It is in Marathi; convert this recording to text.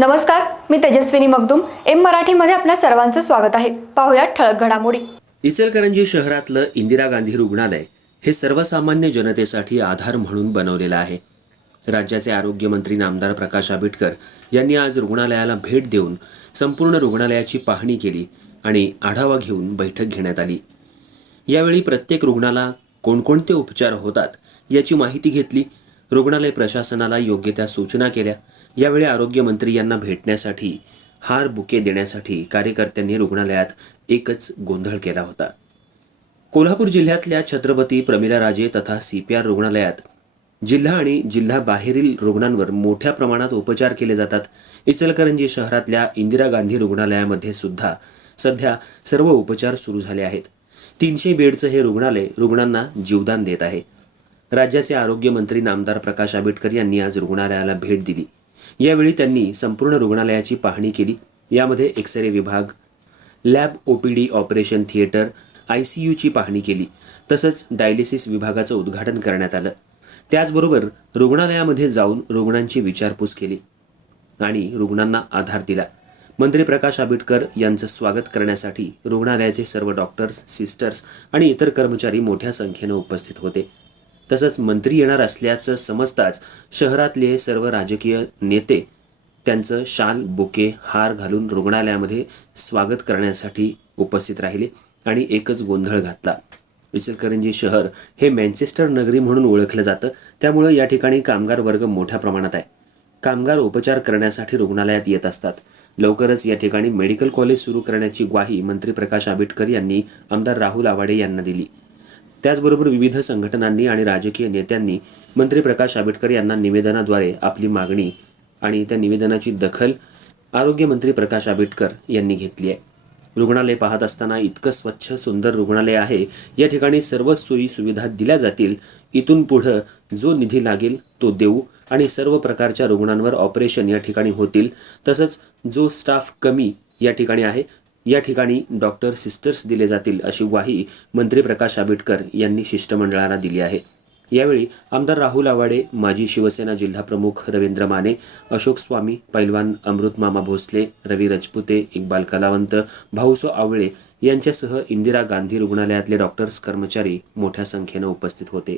नमस्कार मी तेजस्विनी मगदुम. एम मराठीमध्ये आपल्या सर्वांचं स्वागत आहे. पाहुयात ठळक घडामोडी. इचलकरंजी शहरातलं इंदिरा गांधी रुग्णालय हे सर्वसामान्य जनतेसाठी आधार म्हणून बनवलेलं आहे. राज्याचे आरोग्यमंत्री नामदार प्रकाश आंबेडकर यांनी आज रुग्णालयाला भेट देऊन संपूर्ण रुग्णालयाची पाहणी केली आणि आढावा घेऊन बैठक घेण्यात आली. यावेळी प्रत्येक रुग्णाला कोणकोणते उपचार होतात याची माहिती घेतली रुग्णालय प्रशासनाला योग्य त्या सूचना केल्या. यावेळी आरोग्यमंत्री यांना भेटण्यासाठी हार बुके देण्यासाठी कार्यकर्त्यांनी रुग्णालयात एकच गोंधळ केला होता. कोल्हापूर जिल्ह्यातल्या छत्रपती प्रमिला राजे तथा सी पी आर रुग्णालयात जिल्हा आणि जिल्हा बाहेरील रुग्णांवर मोठ्या प्रमाणात उपचार केले जातात. इचलकरंजी शहरातल्या इंदिरा गांधी रुग्णालयामध्ये सुद्धा सध्या सर्व उपचार सुरू झाले आहेत. तीनशे बेडचं हे रुग्णालय रुग्णांना जीवदान देत आहे. राज्याचे आरोग्यमंत्री नामदार प्रकाश आंबेडकर यांनी आज रुग्णालयाला भेट दिली. यावेळी त्यांनी संपूर्ण रुग्णालयाची पाहणी केली. यामध्ये एक्सरे विभाग lab OPD operation theatre I C यूची पाहणी केली. तसंच डायलिसिस विभागाचं उद्घाटन करण्यात आलं. त्याचबरोबर रुग्णालयामध्ये जाऊन रुग्णांची विचारपूस केली आणि रुग्णांना आधार दिला. मंत्री प्रकाश आंबेडकर यांचं स्वागत करण्यासाठी रुग्णालयाचे सर्व डॉक्टर्स सिस्टर्स आणि इतर कर्मचारी मोठ्या संख्येनं उपस्थित होते. तसंच मंत्री येणार असल्याचं समजताच शहरातले सर्व राजकीय नेते त्यांचं शाल बुके हार घालून रुग्णालयामध्ये स्वागत करण्यासाठी उपस्थित राहिले आणि एकच गोंधळ घातला. इचलकरंजी शहर हे मॅन्चेस्टर नगरी म्हणून ओळखलं जातं. त्यामुळं या ठिकाणी कामगार वर्ग मोठ्या प्रमाणात आहे. कामगार उपचार करण्यासाठी रुग्णालयात येत असतात. लवकरच या ठिकाणी मेडिकल कॉलेज सुरू करण्याची ग्वाही मंत्री प्रकाश आंबेडकर यांनी आमदार राहुल आवाडे यांना दिली. त्याचबरोबर विविध संघटनांनी आणि राजकीय नेत्यांनी मंत्री प्रकाश आंबेडकर यांना निवेदनाद्वारे आपली मागणी आणि त्या निवेदनाची दखल आरोग्यमंत्री प्रकाश आंबेडकर यांनी घेतली आहे. रुग्णालय पाहत असताना इतकं स्वच्छ सुंदर रुग्णालय आहे. या ठिकाणी सर्व सोयी सुविधा दिल्या जातील. इथून पुढं जो निधी लागेल तो देऊ आणि सर्व प्रकारच्या रुग्णांवर ऑपरेशन या ठिकाणी होतील. तसंच जो स्टाफ कमी या ठिकाणी आहे या ठिकाणी डॉक्टर सिस्टर्स दिले जातील अशी ग्वाही मंत्री प्रकाश आंबेडकर यांनी शिष्टमंडळाला दिली आहे. यावेळी आमदार राहुल आवाडे माजी शिवसेना जिल्हाप्रमुख रवींद्र माने अशोक स्वामी पैलवान अमृतमामा भोसले रवी रजपुते इक्बाल कलावंत भाऊसो आवळे यांच्यासह इंदिरा गांधी रुग्णालयातले डॉक्टर्स कर्मचारी मोठ्या संख्येनं उपस्थित होते.